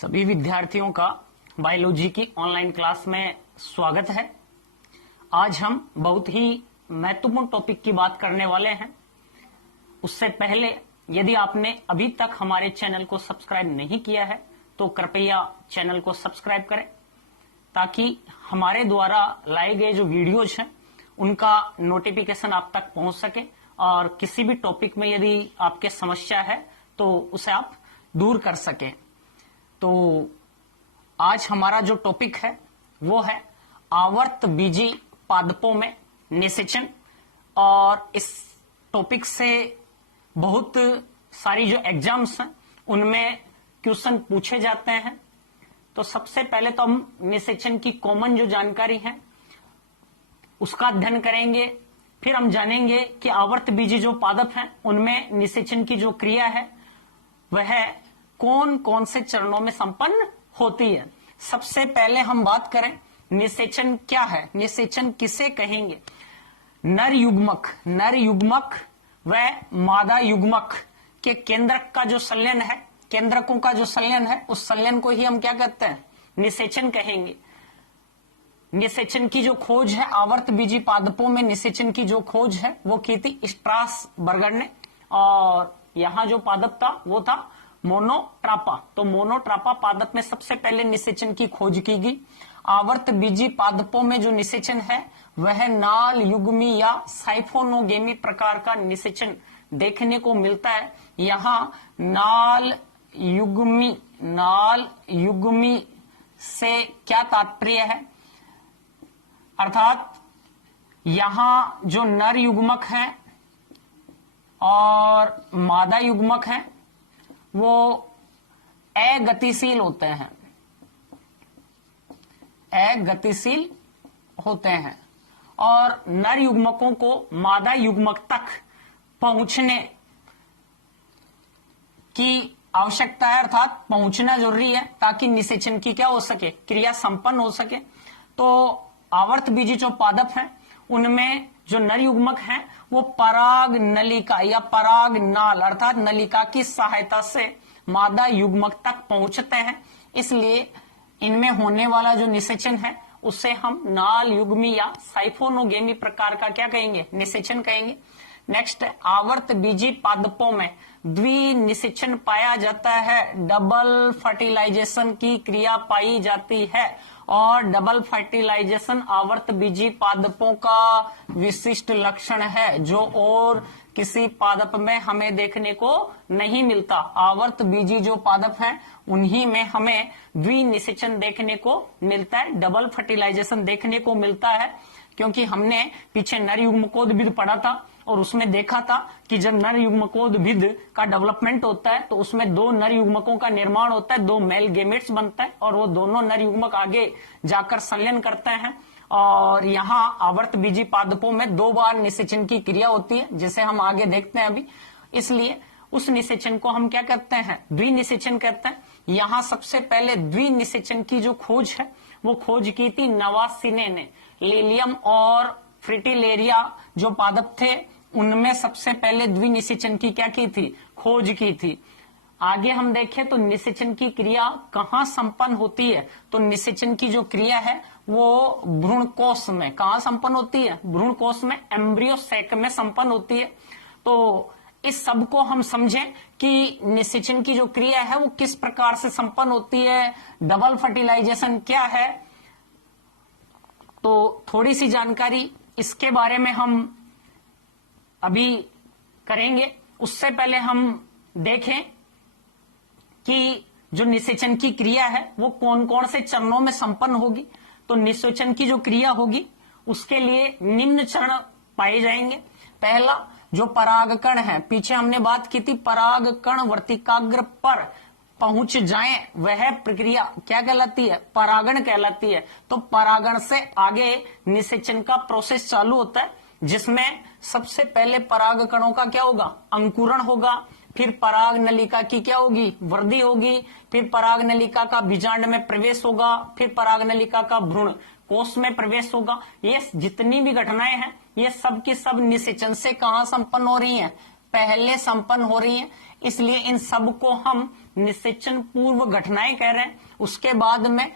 सभी विद्यार्थियों का बायोलॉजी की ऑनलाइन क्लास में स्वागत है। आज हम बहुत ही महत्वपूर्ण टॉपिक की बात करने वाले हैं। उससे पहले यदि आपने अभी तक हमारे चैनल को सब्सक्राइब नहीं किया है तो कृपया चैनल को सब्सक्राइब करें ताकि हमारे द्वारा लाए गए जो वीडियोज हैं उनका नोटिफिकेशन आप तक पहुंच सके और किसी भी टॉपिक में यदि आपके समस्या है तो उसे आप दूर कर सके। तो आज हमारा जो टॉपिक है वो है आवर्त बीजी पादपों में निषेचन, और इस टॉपिक से बहुत सारी जो एग्जाम्स हैं उनमें क्वेश्चन पूछे जाते हैं। तो सबसे पहले तो हम निषेचन की कॉमन जो जानकारी है उसका अध्ययन करेंगे, फिर हम जानेंगे कि आवर्त बीजी जो पादप हैं उनमें निषेचन की जो क्रिया है वह कौन कौन से चरणों में संपन्न होती है। सबसे पहले हम बात करें निषेचन क्या है, निषेचन किसे कहेंगे। नर युग्मक व मादा युग्मक के केंद्रक का जो संलयन है, केंद्रकों का जो संलयन है, उस संलयन को ही हम क्या कहते हैं, निषेचन कहेंगे। निषेचन की जो खोज है, आवर्त बीजी पादपों में निषेचन की जो खोज है वो की थी स्ट्रासबर्गर ने, और यहां जो पादप था वो था मोनोट्रापा। तो मोनोट्रापा पादप में सबसे पहले निषेचन की खोज की गई। आवर्त बीजी पादपों में जो निषेचन है वह नाल युग्मी या साइफोनोगेमी प्रकार का निषेचन देखने को मिलता है। यहाँ नाल युग्मी से क्या तात्पर्य है, अर्थात यहाँ जो नर युग्मक है और मादा युग्मक है वो अगतिशील होते हैं, अगतिशील होते हैं, और नर युग्मकों को मादा युग्मक तक पहुंचने की आवश्यकता है, अर्थात पहुंचना जरूरी है ताकि निषेचन की क्या हो सके, क्रिया संपन्न हो सके। तो आवर्त बीजी जो पादप हैं उनमें जो नर युग्मक हैं वो पराग नलिका या पराग नाल अर्थात नलिका की सहायता से मादा युग्मक तक पहुंचते हैं, इसलिए इनमें होने वाला जो निषेचन है उसे हम नाल युग्मी या साइफोनोगेमी प्रकार का क्या कहेंगे, निषेचन कहेंगे। नेक्स्ट है आवर्त बीजी पादपों में द्विनिषेचन पाया जाता है, डबल फर्टिलाइजेशन की क्रिया पाई जाती है, और डबल फर्टिलाइजेशन आवर्त बीजी पादपों का विशिष्ट लक्षण है जो और किसी पादप में हमें देखने को नहीं मिलता। आवर्त बीजी जो पादप हैं उन्हीं में हमें द्विनिषेचन देखने को मिलता है, डबल फर्टिलाइजेशन देखने को मिलता है, क्योंकि हमने पीछे नर युग्मकोद्भिद पढ़ा था और उसमें देखा था कि जब नर युग्मकोद्भिद का डेवलपमेंट होता है तो उसमें दो नर युग्मकों का निर्माण होता है, दो मेल गेमेट्स बनता है और वो दोनों नर युग्मक आगे जाकर संलयन करते हैं। और यहाँ आवर्त बीजी पादपों में 2 बार निषेचन की क्रिया होती है, जिसे हम आगे देखते हैं अभी। इसलिए उस निषेचन को हम क्या कहते हैं, द्विनिषेचन कहते हैं। यहाँ सबसे पहले द्विनिषेचन की जो खोज है वो खोज की थी नवासिने ने। लिलियम और फ्रिटिलेरिया जो पादप थे उनमें सबसे पहले द्विनिषेचन की क्या की थी, खोज की थी। आगे हम देखें तो निषेचन की क्रिया कहाँ संपन्न होती है, तो निषेचन की जो क्रिया है वो भ्रूण कोश में कहाँ संपन्न होती है, भ्रूण कोश में, एम्ब्रियो सैक में संपन्न होती है। तो इस सब को हम समझें कि निषेचन की जो क्रिया है वो किस प्रकार से संपन्न होती है, डबल फर्टिलाइजेशन क्या है। तो थोड़ी सी जानकारी इसके बारे में हम अभी करेंगे। उससे पहले हम देखें कि जो निषेचन की क्रिया है वो कौन कौन से चरणों में संपन्न होगी। तो निषेचन की जो क्रिया होगी उसके लिए निम्न चरण पाए जाएंगे। पहला जो परागकण है, पीछे हमने बात की थी परागकण वर्तिकाग्र पर पहुंच जाए, वह प्रक्रिया क्या कहलाती है, परागण कहलाती है। तो परागण से आगे निषेचन का प्रोसेस चालू होता है, जिसमें सबसे पहले पराग कणों का क्या होगा, अंकुरण होगा, फिर पराग नलिका की क्या होगी, वृद्धि होगी, फिर पराग नलिका का बीजांड में प्रवेश होगा, फिर पराग नलिका का भ्रूण कोष में प्रवेश होगा। ये जितनी भी घटनाएं हैं ये सब की सब निषेचन से कहां संपन्न हो रही हैं, पहले संपन्न हो रही है, इसलिए इन सब को हम निषेचन पूर्व घटनाएं कह रहे हैं। उसके बाद में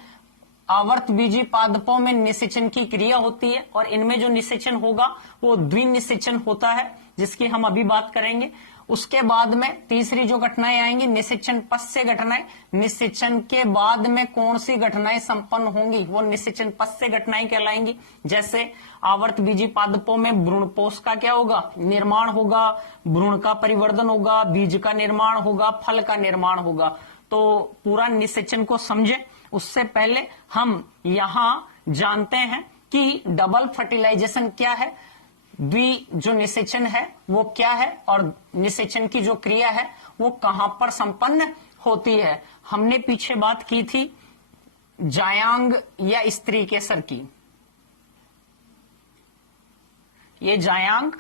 आवर्त बीजी पादपों में निषेचन की क्रिया होती है और इनमें जो निषेचन होगा वो द्विनिषेचन होता है, जिसकी हम अभी बात करेंगे। उसके बाद में तीसरी जो घटनाएं आएंगी निषेचन पश्य घटनाएं। निषेचन के बाद में कौन सी घटनाएं संपन्न होंगी वो निषेचन पश्य घटनाएं कहलाएंगी। जैसे आवर्त बीजी पादपों में भ्रूणपोष का क्या होगा, निर्माण होगा, भ्रूण का परिवर्धन होगा, बीज का निर्माण होगा, फल का निर्माण होगा। तो पूरा निषेचन को समझे उससे पहले हम यहां जानते हैं कि डबल फर्टिलाइजेशन क्या है, द्वि जो निषेचन है वो क्या है और निषेचन की जो क्रिया है वो कहां पर संपन्न होती है। हमने पीछे बात की थी जायांग या स्त्री केसर की। ये जायांग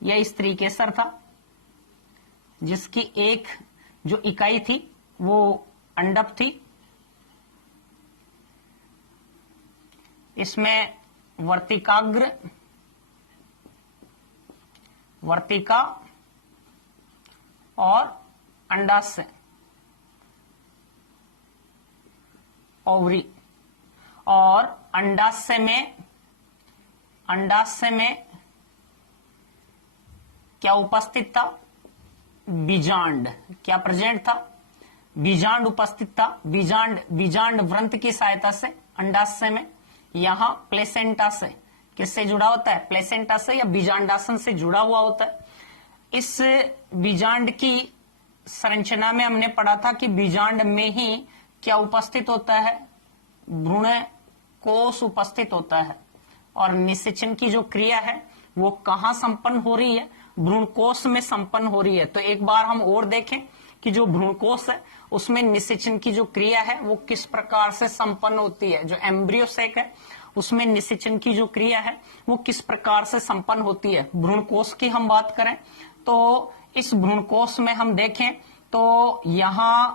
या स्त्री केसर था, जिसकी एक जो इकाई थी वो अंडक थी। इसमें वर्तिकाग्र, वर्तिका और अंडाशय, ओवरी, और अंडाशय में क्या उपस्थित था, बीजांड। क्या प्रेजेंट था, बीजांड उपस्थित था। बीजांड व्रंत की सहायता से अंडाशय में, यहां प्लेसेंटा से किससे जुड़ा होता है, प्लेसेंटा से या बीजांडासन से जुड़ा हुआ होता है। इस बीजांड की संरचना में हमने पढ़ा था कि बीजांड में ही क्या उपस्थित होता है, भ्रूण कोष उपस्थित होता है और निषेचन की जो क्रिया है वो कहां संपन्न हो रही है, भ्रूण कोष में संपन्न हो रही है। तो एक बार हम और देखें कि जो भ्रूण कोष है उसमें निषेचन की जो क्रिया है वो किस प्रकार से संपन्न होती है। जो एम्ब्रियो सेक है उसमें निषेचन की जो क्रिया है वो किस प्रकार से संपन्न होती है। भ्रूण कोष की हम बात करें तो इस भ्रूण कोष में हम देखें तो यहां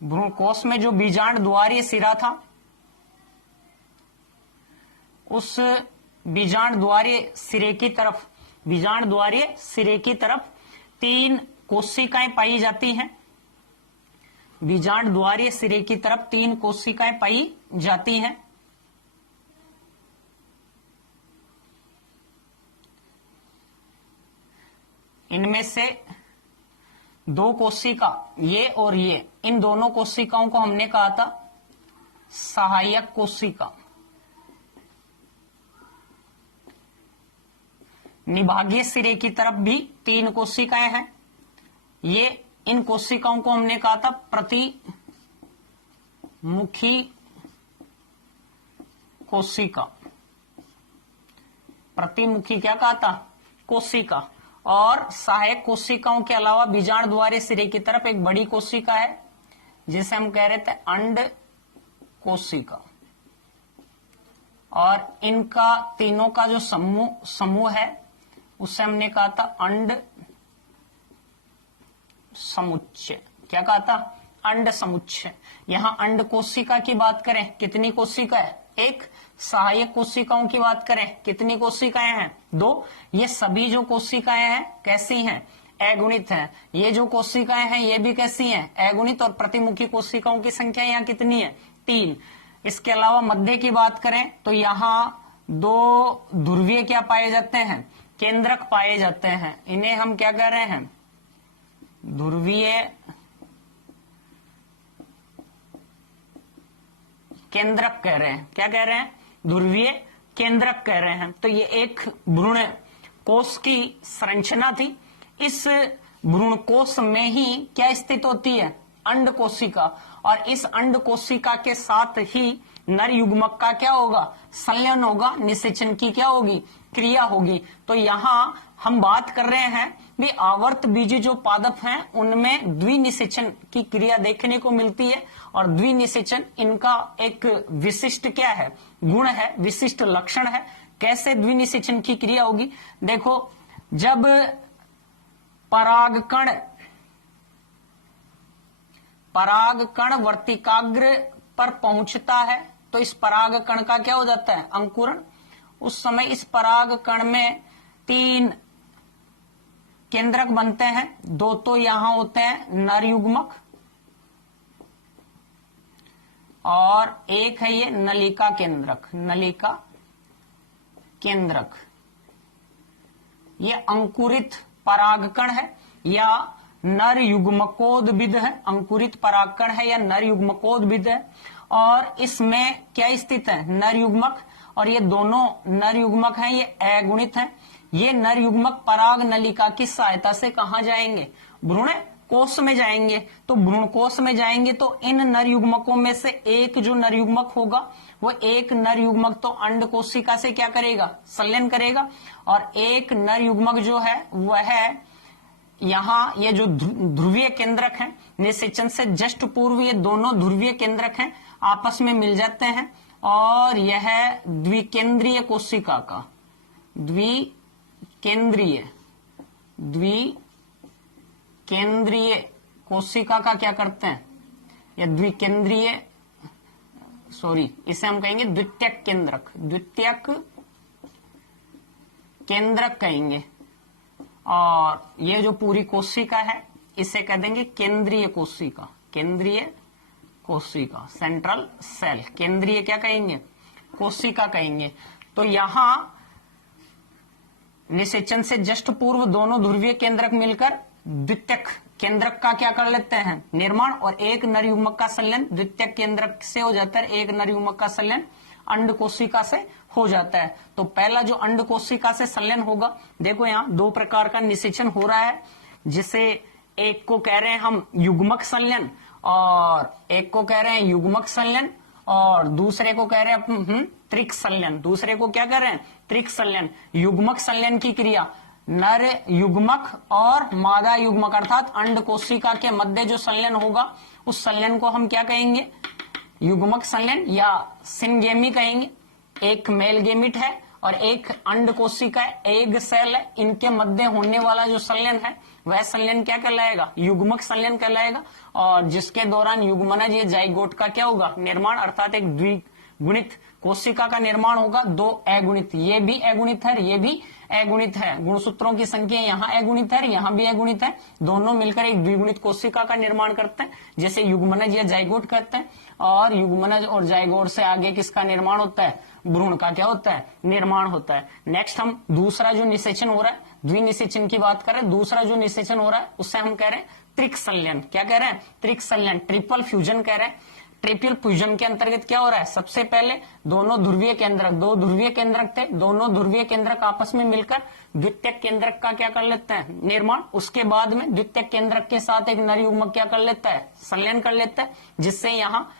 भ्रूण कोष में जो बीजांड द्वारीय सिरा था, उस बीजांड द्वारीय सिरे की तरफ 3 कोशिकाएं पाई जाती हैं। बीजांड द्वारीय सिरे की तरफ 3 कोशिकाएं पाई जाती हैं। इनमें से 2 कोशिका, ये और ये, इन दोनों कोशिकाओं को हमने कहा था सहायक कोशिका। निभागीय सिरे की तरफ भी 3 कोशिकाएं हैं। ये इन कोशिकाओं को हमने कहा था प्रतिमुखी कोशिका। प्रतिमुखी क्या कहा था, कोशिका। और सहायक कोशिकाओं के अलावा बीजांड द्वारीय सिरे की तरफ एक बड़ी कोशिका है जिसे हम कह रहे थे अंड कोशिका। और इनका तीनों का जो समूह है उससे हमने कहा था अंड समुच्चय। क्या कहा था, अंड समुच्चय। यहां अंड कोशिका की बात करें कितनी कोशिका है, एक। सहायक कोशिकाओं की बात करें कितनी कोशिकाएं हैं, 2। ये सभी जो कोशिकाएं हैं कैसी हैं, अगुणित हैं। ये जो कोशिकाएं हैं ये भी कैसी हैं, अगुणित। और प्रतिमुखी कोशिकाओं की संख्या यहाँ कितनी है, 3। इसके अलावा मध्य की बात करें तो यहाँ 2 ध्रुवीय क्या पाए जाते हैं, केंद्रक पाए जाते हैं। इन्हें हम क्या कह रहे हैं, ध्रुवीय केंद्रक कह रहे हैं। क्या कह रहे हैं, ध्रुवीय केंद्रक कह रहे हैं। तो ये एक भ्रूण कोष की संरचना थी। इस भ्रूण कोष में ही क्या स्थित होती है, अंड कोशिका। और इस अंड कोशिका के साथ ही नर युग्मक का क्या होगा, संलयन होगा, निषेचन की क्या होगी, क्रिया होगी। तो यहां हम बात कर रहे हैं भी आवर्त बीजी जो पादप हैं उनमें द्विनिषेचन की क्रिया देखने को मिलती है। और द्विनिषेचन इनका एक विशिष्ट क्या है, गुण है, विशिष्ट लक्षण है। कैसे द्विनिषेचन की क्रिया होगी, देखो जब परागकण वर्तिकाग्र पर पहुंचता है तो इस परागकण का क्या हो जाता है, अंकुरण। उस समय इस पराग कण में 3 केंद्रक बनते हैं। 2 तो यहां होते हैं नर युग्मक और एक है ये नलिका केंद्रक। नलिका केंद्रक ये अंकुरित परागकण है या नर युग्मकोद्भिद है। अंकुरित परागकण है या नर युग्मकोद्भिद है। और इसमें क्या स्थित है? नर युग्मक। और ये दोनों नर युग्मक हैं, ये अगुणित हैं। ये नर युग्मक पराग नलिका की सहायता से कहां जाएंगे? भ्रूण कोष में जाएंगे। तो भ्रूण कोष में जाएंगे तो इन नर युग्मकों में से एक जो नर युग्मक होगा वो एक नर युग्मक तो अंड कोशिका से क्या करेगा? संलयन करेगा। और एक नर युग्मक जो है वह यहां ये जो ध्रुवीय केंद्रक है, निषेचन से जस्ट पूर्व ये दोनों ध्रुवीय केंद्रक हैं, आपस में मिल जाते हैं और यह द्विकेंद्रीय कोशिका का द्विकेंद्रीय कोशिका का क्या करते हैं? या द्विकेंद्रीय इसे हम कहेंगे द्वितीयक केंद्रक कहेंगे। और ये जो पूरी कोशिका है इसे कह देंगे केंद्रीय कोशिका, सेंट्रल सेल। केंद्रीय क्या कहेंगे? कोशिका कहेंगे। तो यहां निषेचन से जस्ट पूर्व दोनों ध्रुवीय केंद्रक मिलकर द्वितीयक केंद्रक का क्या कर लेते हैं? निर्माण। और एक नर युग्मक का संलयन द्वितीयक केंद्रक से हो जाता है, एक नर युग्मक का संलयन अंड कोशिका से हो जाता है। तो पहला जो अंड कोशिका से संलयन होगा, देखो यहां 2 प्रकार का निषेचन हो रहा है, जिसे एक को कह रहे हैं हम युग्मक संलयन और एक को कह रहे हैं युग्मक संलयन और दूसरे को कह रहे हैं त्रिक संलयन। दूसरे को क्या कह रहे हैं? त्रिक संलयन। युग्मक संलयन की क्रिया नर युग्मक और मादा युग्मक अर्थात अंड कोशिका के मध्य जो संलयन होगा उस संलयन को हम क्या कहेंगे? युग्मक संलयन या सिनगेमी कहेंगे। एक मेल गेमिट है और एक अंड कोशिका है, एग सेल है, इनके मध्य होने वाला जो संलयन है वह संलयन क्या कहलाएगा? युग्मक संलयन कहलाएगा। और जिसके दौरान युग्मनज या जाइगोट का क्या होगा? निर्माण, अर्थात एक द्विगुणित कोशिका का निर्माण होगा। 2 अगुणित, ये भी अगुणित है, ये भी अगुणित है। गुणसूत्रों की संख्या यहाँ अगुणित है, यहाँ भी अगुणित है। दोनों मिलकर एक द्विगुणित कोशिका का निर्माण करते हैं, जैसे युग्मनज या जाइगोट करते हैं। और युग्मनज और जाइगोट से आगे किसका निर्माण होता है? भ्रूण का क्या होता है? निर्माण होता है। नेक्स्ट हम दूसरा जो निषेचन हो रहा है, द्विनिषेचन की बात करें, दूसरा जो निषेचन हो रहा है उससे हम कह रहे हैं त्रिक संलयन। क्या कह रहे हैं? त्रिक संलयन, ट्रिपल फ्यूजन कह रहे हैं। ट्रिपल फ्यूजन के अंतर्गत क्या हो रहा है? सबसे पहले दोनों ध्रुवीय केंद्रक, 2 ध्रुवीय केंद्रक थे, दोनों ध्रुवीय केंद्रक आपस में मिलकर द्वितीयक केंद्रक का क्या कर लेते हैं? निर्माण। उसके बाद में द्वितीयक केंद्रक के साथ एक नर युग्मक क्या कर लेता है? संलयन कर लेता है, जिससे यहाँ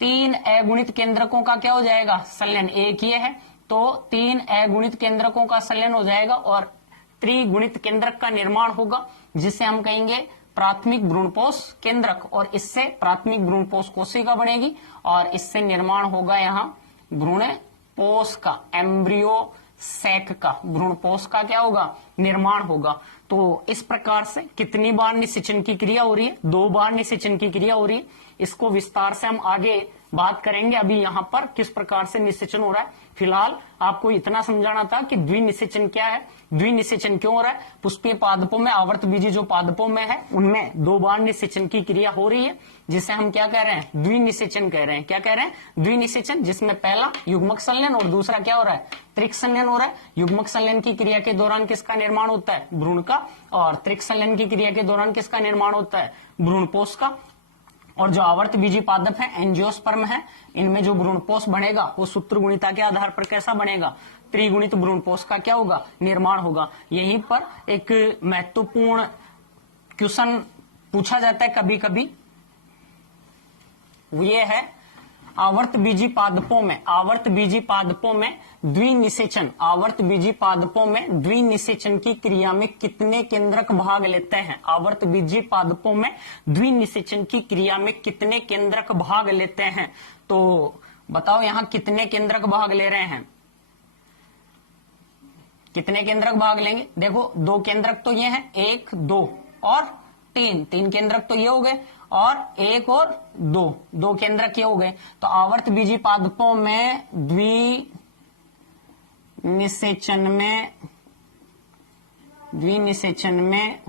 3 अगुणित केंद्रकों का क्या हो जाएगा? संलयन। एक ये है तो 3 अगुणित केंद्रकों का संलयन हो जाएगा और त्रिगुणित केंद्रक का निर्माण होगा, जिसे हम कहेंगे प्राथमिक भ्रूणपोष केंद्रक। और इससे प्राथमिक भ्रूणपोष कोशिका बनेगी और इससे निर्माण होगा यहाँ भ्रूणपोष का, एम्ब्रियो सैक का, भ्रूणपोष का क्या होगा? निर्माण होगा। तो इस प्रकार से कितनी बार निषेचन की क्रिया हो रही है? 2 बार निषेचन की क्रिया हो रही है। इसको विस्तार से हम आगे बात करेंगे। अभी यहाँ पर किस प्रकार से निषेचन हो रहा है, फिलहाल आपको इतना समझाना था कि द्विनिषेचन क्या है, द्विनिषेचन क्यों हो रहा है। पुष्पीय पादपों में, आवर्त बीजी जो पादपों में है उनमें 2 बार निषेचन की क्रिया हो रही है, जिसे हम क्या कह रहे हैं? द्विनिषेचन कह रहे हैं। क्या कह रहे हैं? द्विनिषेचन, जिसमें पहला युग्मक संलयन और दूसरा क्या हो रहा है? त्रिक संलयन हो रहा है। युग्मक संलयन की क्रिया के दौरान किसका निर्माण होता है? भ्रूण का। और त्रिक संलयन की क्रिया के दौरान किसका निर्माण होता है? भ्रूणपोष का। और जो आवर्त बीजी पादप है, एंजियोस्पर्म है, इनमें जो भ्रूणपोष बनेगा वो सूत्रगुणिता के आधार पर कैसा बनेगा? त्रिगुणित भ्रूणपोष का क्या होगा? निर्माण होगा। यहीं पर एक महत्वपूर्ण क्वेश्चन पूछा जाता है कभी कभी, ये है आवर्त बीजी पादपों में, आवर्त बीजी पादपों में द्विनिषेचन, आवर्त बीजी पादपों में द्विनिषेचन की क्रिया में कितने केंद्रक भाग लेते हैं? आवर्त बीजी पादपों में द्विनिषेचन की क्रिया में कितने केंद्रक भाग लेते हैं? तो बताओ यहां कितने केंद्रक भाग ले रहे हैं? कितने केंद्रक भाग लेंगे? देखो 2 केंद्रक तो ये हैं, 1, 2 और 3 केंद्रक तो ये हो गए, और 1 और 2 केंद्रक ये हो गए। तो आवर्त बीजी पादपों में द्विनिषेचन में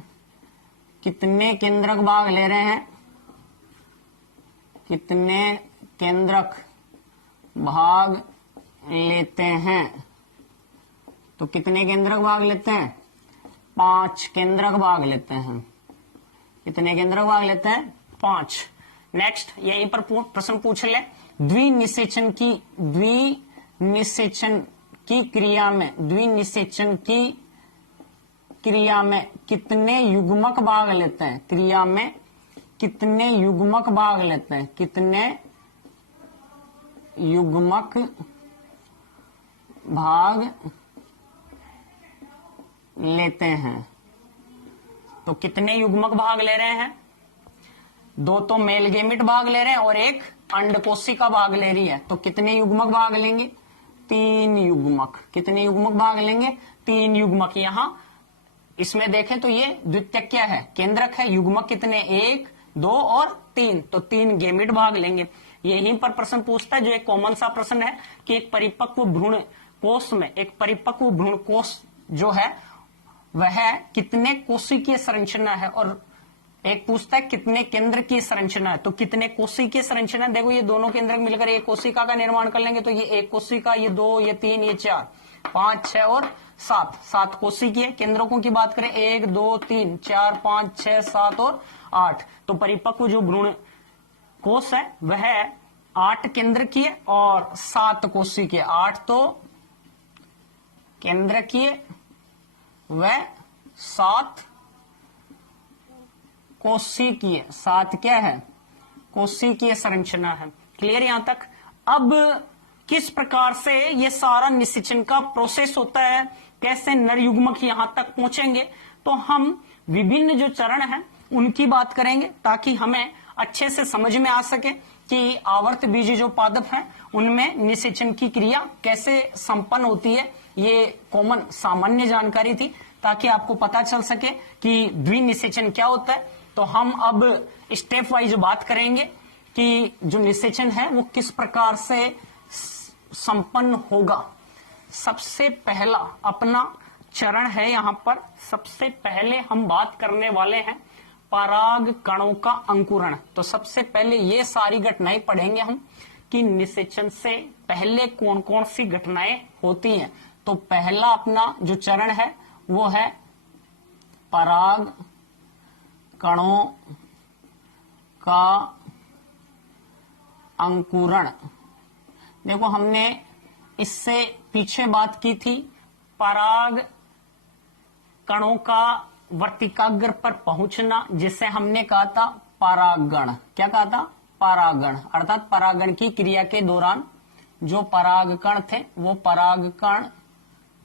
कितने केंद्रक भाग ले रहे हैं, कितने केंद्रक भाग लेते हैं? तो कितने केंद्रक भाग लेते हैं? 5 केंद्रक भाग लेते हैं। कितने केंद्रक भाग लेते हैं? 5। नेक्स्ट यहीं पर प्रश्न पूछ ले, द्विनिषेचन की क्रिया में कितने युग्मक भाग लेते हैं? क्रिया में कितने युग्मक भाग लेते हैं? कितने युग्मक भाग लेते हैं? तो कितने युग्मक भाग ले रहे हैं? 2 तो मेल गेमिट भाग ले रहे हैं और एक अंडकोशिका भाग ले रही है। तो कितने युग्मक भाग लेंगे? 3 युग्मक। कितने युग्मक भाग लेंगे? 3 युग्मक। यहां इसमें देखें तो ये द्वितीयक क्या है? केंद्रक है। युग्मक कितने? 1, 2 और 3। तो 3 गेमिट भाग लेंगे। यहीं पर प्रश्न पूछता है, जो एक कॉमन सा प्रश्न है कि एक परिपक्व भ्रूण कोष में, एक परिपक्व भ्रूण कोष जो है वह कितने कोशिकीय संरचना है, और एक पूछता है कितने केंद्र की संरचना है। तो कितने कोशिकीय संरचना, देखो ये दोनों केंद्र मिलकर एक कोशिका का निर्माण कर लेंगे। तो ये एक कोशिका, ये 2, ये 3, ये 4, 5, 6 और 7 कोशिकीय केंद्रों की बात करें, 1, 2, 3, 4, 5, 6, 7 और 8। तो परिपक्व जो भ्रूण कोष है वह 8 केंद्र की है और 7 कोशिकीय। 8 तो केंद्र की व 7 कोशिकीय। 7 क्या है? कोशिकीय संरचना है। क्लियर यहां तक? अब किस प्रकार से ये सारा निषेचन का प्रोसेस होता है, कैसे नर युग्मक यहां तक पहुंचेंगे, तो हम विभिन्न जो चरण हैं उनकी बात करेंगे ताकि हमें अच्छे से समझ में आ सके कि आवर्त बीजी जो पादप है उनमें निषेचन की क्रिया कैसे संपन्न होती है। ये कॉमन सामान्य जानकारी थी ताकि आपको पता चल सके कि द्विनिषेचन क्या होता है। तो हम अब स्टेप वाइज बात करेंगे कि जो निषेचन है वो किस प्रकार से संपन्न होगा। सबसे पहला अपना चरण है यहां पर, सबसे पहले हम बात करने वाले हैं पराग कणों का अंकुरण। तो सबसे पहले ये सारी घटनाएं पढ़ेंगे हम कि निषेचन से पहले कौन कौन सी घटनाएं होती हैं। तो पहला अपना जो चरण है वो है पराग कणों का अंकुरण। देखो हमने इससे पीछे बात की थी पराग कणों का वर्तिकाग्र पर पहुंचना, जिसे हमने कहा था परागण। क्या कहा था? परागण। अर्थात परागण की क्रिया के दौरान जो परागकण थे वो परागकण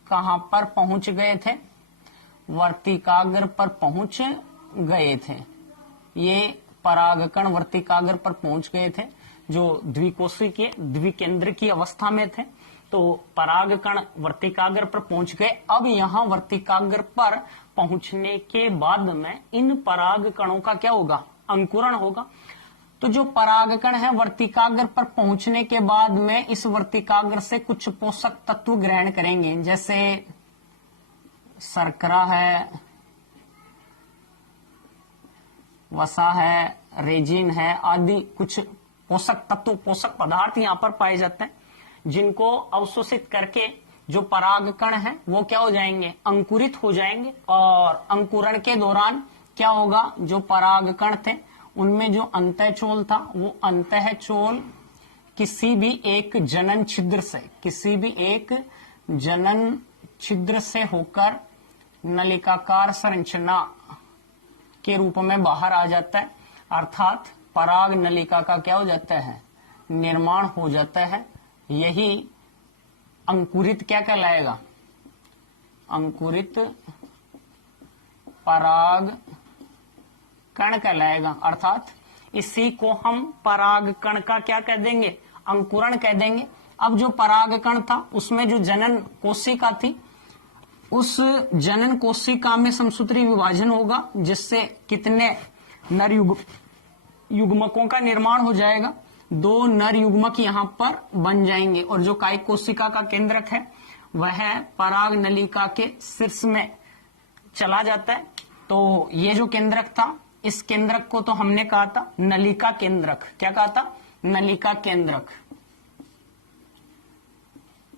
कहां पर पहुंच गए थे? वर्तिकाग्र पर पहुंच गए थे। ये परागकण वर्तिकाग्र पर पहुंच गए थे जो द्विकोशिकीय द्विकेंद्र की अवस्था में थे। तो परागकण वर्तिकाग्र पर पहुंच गए। अब यहाँ वर्तिकाग्र पर पहुंचने के बाद में इन परागकणों का क्या होगा? अंकुरण होगा। तो जो परागकण है वर्तिकाग्र पर पहुंचने के बाद में इस वर्तिकाग्र से कुछ पोषक तत्व ग्रहण करेंगे, जैसे शर्करा है, वसा है, रेजिन है आदि कुछ पोषक तत्व, पोषक पदार्थ यहाँ पर पाए जाते हैं, जिनको अवशोषित करके जो परागकण है वो क्या हो जाएंगे? अंकुरित हो जाएंगे। और अंकुरण के दौरान क्या होगा? जो परागकण थे उनमें जो अंतःचोल था वो अंतःचोल किसी भी एक जनन छिद्र से, किसी भी एक जनन छिद्र से होकर नलिकाकार संरचना के रूप में बाहर आ जाता है। अर्थात पराग नलिका का क्या हो जाता है? निर्माण हो जाता है। यही अंकुरित क्या कहलाएगा? अंकुरित पराग कण कहलाएगा। अर्थात इसी को हम पराग कण का क्या कह देंगे? अंकुरण कह देंगे। अब जो पराग कण था उसमें जो जनन कोशिका थी, उस जनन कोशिका में समसूत्री विभाजन होगा, जिससे कितने नर युग्मकों का निर्माण हो जाएगा? 2 नर युग्मक यहां पर बन जाएंगे। और जो कायिक कोशिका का केंद्रक है वह पराग नलिका के शीर्ष में चला जाता है। तो ये जो केंद्रक था, इस केंद्रक को तो हमने कहा था नलिका केंद्रक। क्या कहा था? नलिका केंद्रक।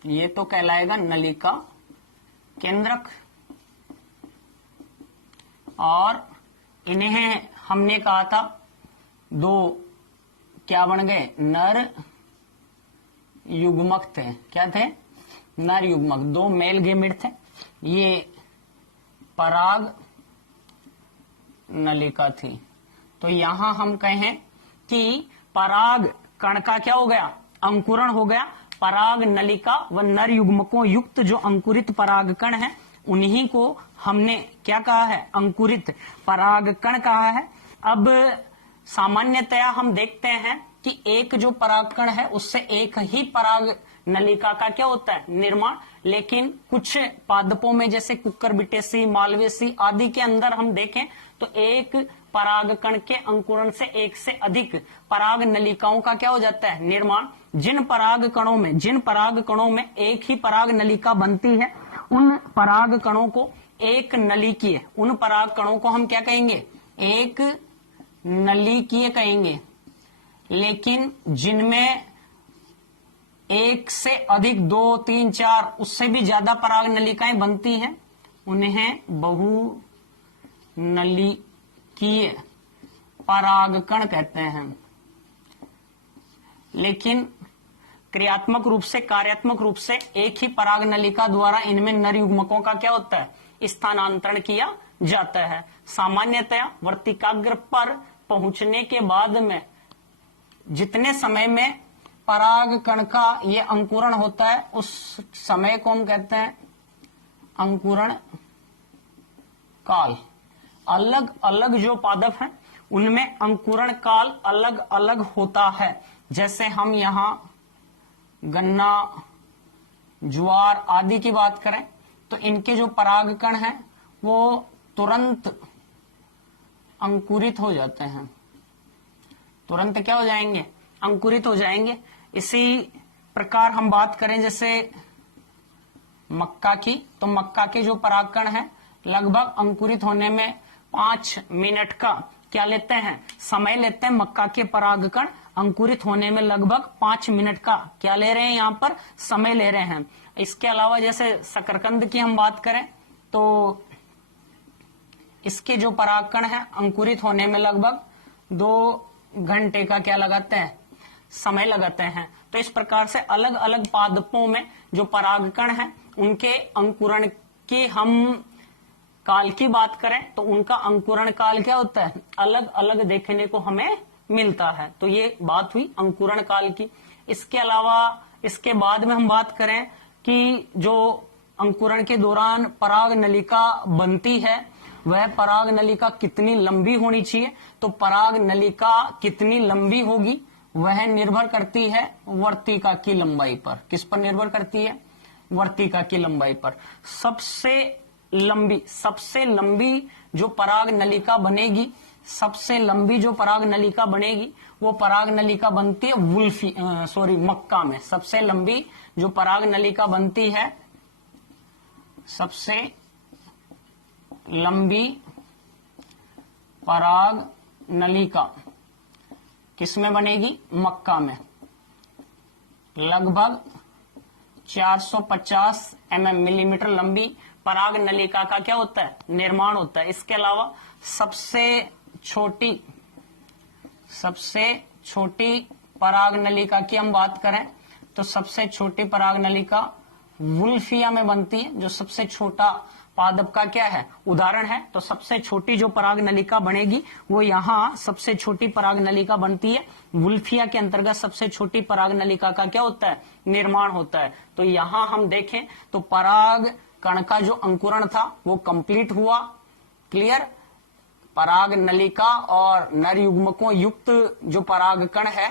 ये तो कहलाएगा नलिका केंद्रक। और इन्हें हमने कहा था दो क्या बन गए? नर युग्मक थे। क्या थे? नर युग्मक, दो मेल गेमिड थे। ये पराग नलिका थी। तो यहां हम कहें कि पराग कण का क्या हो गया? अंकुरण हो गया। पराग नलिका व नर युग्मकों युक्त जो अंकुरित पराग कण है, उन्हीं को हमने क्या कहा है? अंकुरित पराग कण कहा है। अब सामान्यतया हम देखते हैं कि एक जो परागकण है उससे एक ही पराग नलिका का क्या होता है? निर्माण। लेकिन कुछ पादपों में जैसे कुकुरबिटेसी, मालवेसी आदि के अंदर हम देखें तो एक परागकण के अंकुरण से एक से अधिक पराग नलिकाओं का क्या हो जाता है? निर्माण। जिन पराग कणों में एक ही पराग नलिका बनती है, उन पराग कणों को एक नलिकीय, उन पराग कणों को हम क्या कहेंगे? एक नलिकीय कहेंगे। लेकिन जिनमें एक से अधिक, 2, 3, 4 उससे भी ज्यादा पराग नलिकाएं बनती हैं, उन्हें बहुनलिकीय परागकण कहते हैं। लेकिन क्रियात्मक रूप से, कार्यात्मक रूप से एक ही पराग नलिका द्वारा इनमें नर युग्मकों का क्या होता है? स्थानांतरण किया जाता है। सामान्यतया वर्तिकाग्र पर पहुंचने के बाद में जितने समय में पराग कण का ये अंकुरण होता है, उस समय को हम कहते हैं अंकुरण काल। अलग अलग जो पादप हैं उनमें अंकुरण काल अलग अलग होता है। जैसे हम यहां गन्ना, ज्वार आदि की बात करें तो इनके जो पराग कण हैं वो तुरंत अंकुरित हो जाते हैं। तुरंत क्या हो जाएंगे? अंकुरित हो जाएंगे। इसी प्रकार हम बात करें जैसे मक्का की, तो मक्का के जो परागकण हैं लगभग अंकुरित होने में 5 मिनट का क्या लेते हैं? समय लेते हैं। मक्का के परागकण अंकुरित होने में लगभग 5 मिनट का क्या ले रहे हैं? यहाँ पर समय ले रहे हैं। इसके अलावा जैसे शकरकंद की हम बात करें तो इसके जो परागकण हैं अंकुरित होने में लगभग 2 घंटे का क्या लगाते हैं? समय लगाते हैं। तो इस प्रकार से अलग अलग पादपों में जो परागकण हैं उनके अंकुरण की हम काल की बात करें तो उनका अंकुरण काल क्या होता है? अलग अलग देखने को हमें मिलता है। तो ये बात हुई अंकुरण काल की। इसके अलावा इसके बाद में हम बात करें कि जो अंकुरण के दौरान पराग नलिका बनती है वह पराग नलिका कितनी लंबी होनी चाहिए। तो पराग नलिका कितनी लंबी होगी वह निर्भर करती है वर्तिका की लंबाई पर। किस पर निर्भर करती है? वर्तिका की लंबाई पर। सबसे लंबी जो पराग नलिका बनेगी, सबसे लंबी जो पराग नलिका बनेगी वो पराग नलिका बनती है मक्का में। सबसे लंबी जो पराग नलिका बनती है, सबसे लंबी पराग नलिका किसमें बनेगी? मक्का में। लगभग 450 मिलीमीटर लंबी पराग नलिका का क्या होता है? निर्माण होता है। इसके अलावा सबसे छोटी पराग नलिका की हम बात करें तो सबसे छोटी पराग नलिका वुल्फिया में बनती है, जो सबसे छोटा पादप का क्या है? उदाहरण है। तो सबसे छोटी जो पराग नलिका बनेगी वो यहाँ सबसे छोटी पराग नलिका बनती है। वुल्फिया के अंतर्गत सबसे छोटी पराग नलिका का क्या होता है? निर्माण होता है। तो यहाँ हम देखें तो पराग कण का जो अंकुरण था वो कंप्लीट हुआ। क्लियर? पराग नलिका और नर युग्मकों युक्त जो परागकण है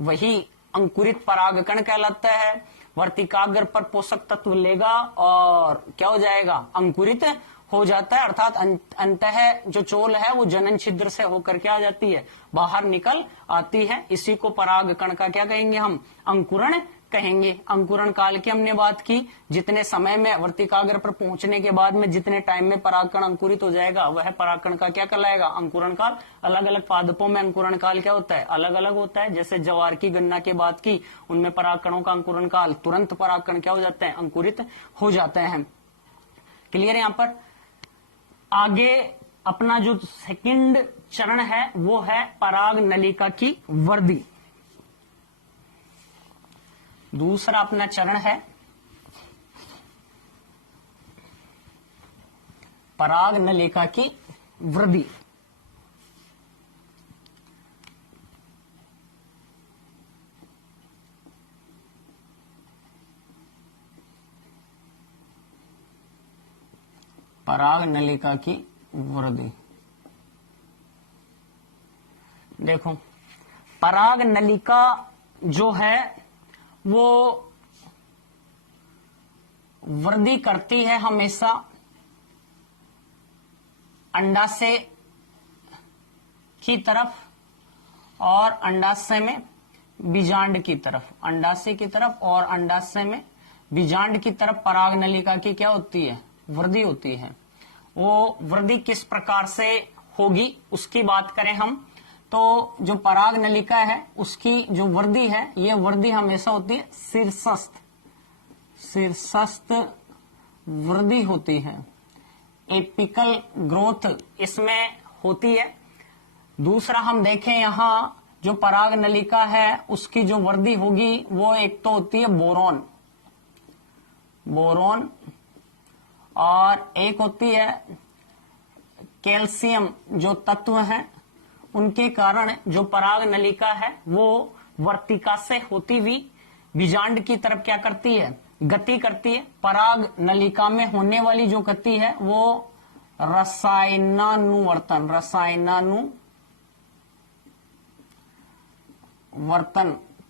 वही अंकुरित परागकण कहलाता है। वर्तिकाग्र पर पोषक तत्व लेगा और क्या हो जाएगा? अंकुरित हो जाता है। अर्थात अंतः जो चोल है वो जनन छिद्र से होकर क्या आ जाती है? बाहर निकल आती है। इसी को परागकण का क्या कहेंगे हम? अंकुरण कहेंगे। अंकुरण काल की हमने बात की, जितने समय में वर्तिकाग्र पर पहुंचने के बाद में जितने टाइम में परागकण अंकुरित हो जाएगा वह परागकण का क्या कहलाएगा, अंकुरण काल। अलग अलग पादपों में अंकुरण काल क्या होता है, अलग अलग होता है। जैसे जवार की गन्ना की बात की, उनमें परागकणों का अंकुरण काल तुरंत परागकण क्या हो जाते हैं, अंकुरित हो जाते हैं। क्लियर है। यहां पर आगे अपना जो सेकंड चरण है वो है पराग नलिका की वृद्धि। दूसरा अपना चरण है पराग नलिका की वृद्धि। पराग नलिका की वृद्धि। देखो, पराग नलिका जो है वो वृद्धि करती है हमेशा अंडाशय की तरफ और अंडाशय में बीजांड की तरफ, अंडाशय की तरफ और अंडाशय में बीजांड की तरफ पराग नलिका की क्या होती है, वृद्धि होती है। वो वृद्धि किस प्रकार से होगी उसकी बात करें हम तो जो पराग नलिका है उसकी जो वृद्धि है, ये वृद्धि हमेशा होती है शीर्षस्थ वृद्धि होती है। एपिकल ग्रोथ इसमें होती है। दूसरा हम देखें यहां जो पराग नलिका है उसकी जो वृद्धि होगी वो एक तो होती है बोरॉन और एक होती है कैल्शियम जो तत्व है, उनके कारण जो पराग नलिका है वो वर्तिका से होती हुई बीजांड की तरफ क्या करती है, गति करती है। पराग नलिका में होने वाली जो गति है वो रसायनानुवर्तन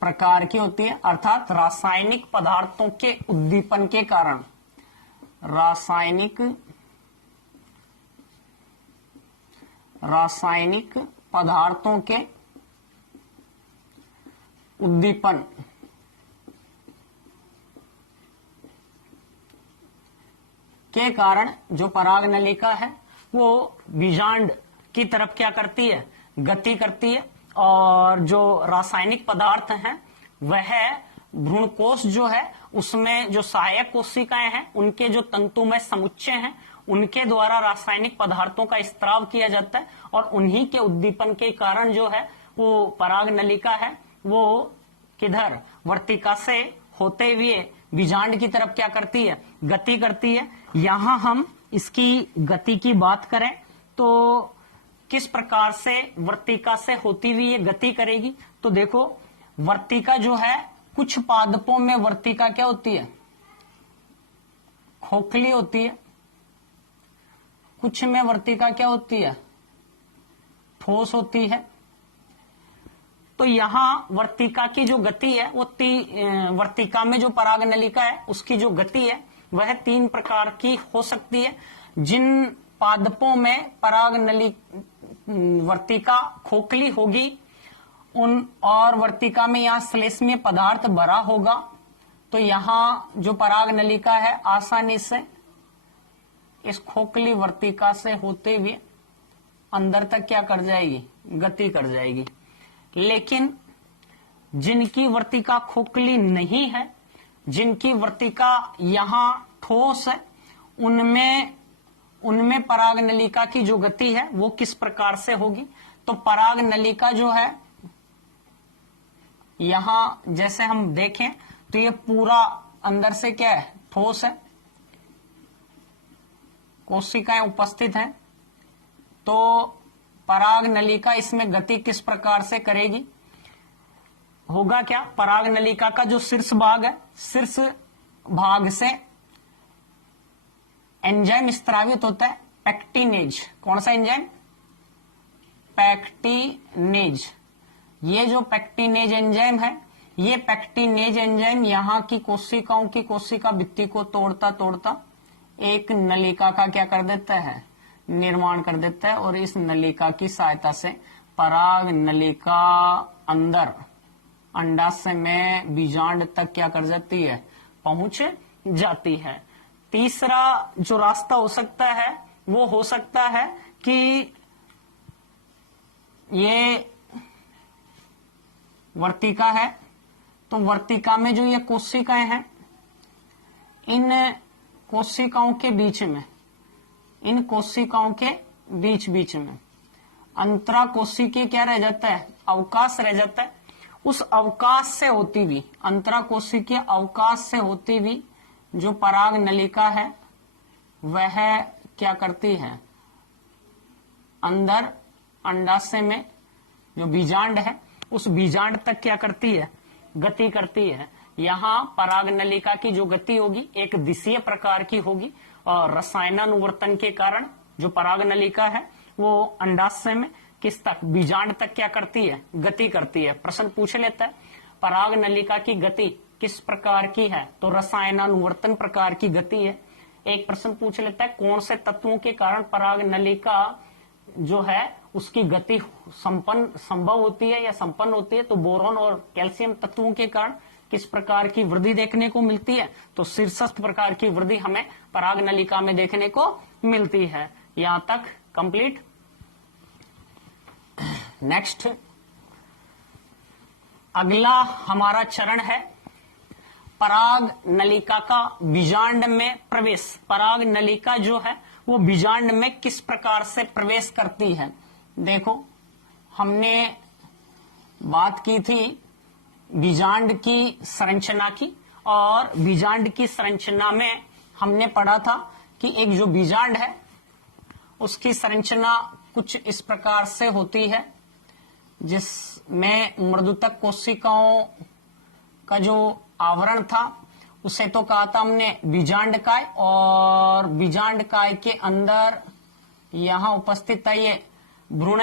प्रकार की होती है, अर्थात रासायनिक पदार्थों के उद्दीपन के कारण, रासायनिक पदार्थों के उद्दीपन के कारण जो पराग नलिका है वो बीजांड की तरफ क्या करती है, गति करती है। और जो रासायनिक पदार्थ हैं वह भ्रूणकोश जो है उसमें जो सहायक कोशिकाएं हैं उनके जो तंतुमय समुच्चय हैं उनके द्वारा रासायनिक पदार्थों का स्त्राव किया जाता है और उन्हीं के उद्दीपन के कारण जो है वो पराग नलिका है वो किधर, वर्तिका से होते हुए बीजांड की तरफ क्या करती है, गति करती है। यहां हम इसकी गति की बात करें तो किस प्रकार से वर्तिका से होती हुई ये गति करेगी, तो देखो वर्तिका जो है कुछ पादपों में वर्तिका क्या होती है, खोखली होती है, कुछ में वर्तिका क्या होती है, ठोस होती है। तो यहां वर्तिका की जो गति है वो वर्तिका में जो पराग नलिका है उसकी जो गति है वह 3 प्रकार की हो सकती है। जिन पादपों में पराग वर्तिका खोखली होगी उन और वर्तिका में यहाँ श्लेष्मीय पदार्थ भरा होगा तो यहाँ जो पराग नलिका है आसानी से इस खोखली वर्तिका से होते हुए अंदर तक क्या कर जाएगी, गति कर जाएगी। लेकिन जिनकी वर्तिका खोखली नहीं है, जिनकी वर्तिका यहाँ ठोस है, उनमें पराग नलिका की जो गति है वो किस प्रकार से होगी, तो पराग नलिका जो है यहां जैसे हम देखें तो ये पूरा अंदर से क्या है, ठोस है, कोशिकाएं उपस्थित हैं। तो पराग नलिका इसमें गति किस प्रकार से करेगी, होगा क्या, पराग नलिका का जो शीर्ष भाग है, शीर्ष भाग से एंजाइम स्त्रावित होता है, पैक्टिनेज। कौन सा एंजाइम, पैक्टिनेज। ये जो पैक्टिनेज एंजाइम है, ये पैक्टिनेज एंजाइम यहाँ की कोशिकाओं की कोशिका भित्ति को तोड़ता तोड़ता एक नलिका का क्या कर देता है, निर्माण कर देता है और इस नलिका की सहायता से पराग नलिका अंदर अंडाशय में बीजांड तक क्या कर जाती है, पहुंच जाती है। तीसरा जो रास्ता हो सकता है वो हो सकता है कि ये वर्तिका है, तो वर्तिका में जो ये कोशिकाएं हैं, इन कोशिकाओं के बीच में, इन कोशिकाओं के बीच बीच में अंतरा कोशिकीय क्या रह जाता है, अवकाश रह जाता है। उस अवकाश से होती हुई, अंतरा कोशिकीय अवकाश से होती हुई जो पराग नलिका है वह क्या करती है, अंदर अंडाशय में जो बीजांड है उस बीजांड तक क्या करती है, गति करती है। यहाँ पराग नलिका की जो गति होगी एक दिशीय प्रकार की होगी और रसायनानुवर्तन के कारण जो पराग नलिका है वो अंडाशय में किस तक, बीजांड तक क्या करती है, गति करती है। प्रश्न पूछ लेता है पराग नलिका की गति किस प्रकार की है, तो रसायनानुवर्तन प्रकार की गति है। एक प्रश्न पूछ लेता है कौन से तत्वों के कारण पराग नलिका जो है उसकी गति संभव होती है या संपन्न होती है, तो बोरॉन और कैल्शियम तत्वों के कारण किस प्रकार की वृद्धि देखने को मिलती है, तो शीर्षस्थ प्रकार की वृद्धि हमें पराग नलिका में देखने को मिलती है। यहां तक कंप्लीट। नेक्स्ट अगला हमारा चरण है पराग नलिका का बीजांड में प्रवेश। पराग नलिका जो है वो बीजांड में किस प्रकार से प्रवेश करती है। देखो हमने बात की थी बीजांड की संरचना की, और बीजांड की संरचना में हमने पढ़ा था कि एक जो बीजांड है उसकी संरचना कुछ इस प्रकार से होती है, जिसमें मृदुतक कोशिकाओं का जो आवरण था उसे तो कहा था हमने बीजांडकाय, और बीजांडकाय के अंदर यहाँ उपस्थित था ये भ्रूण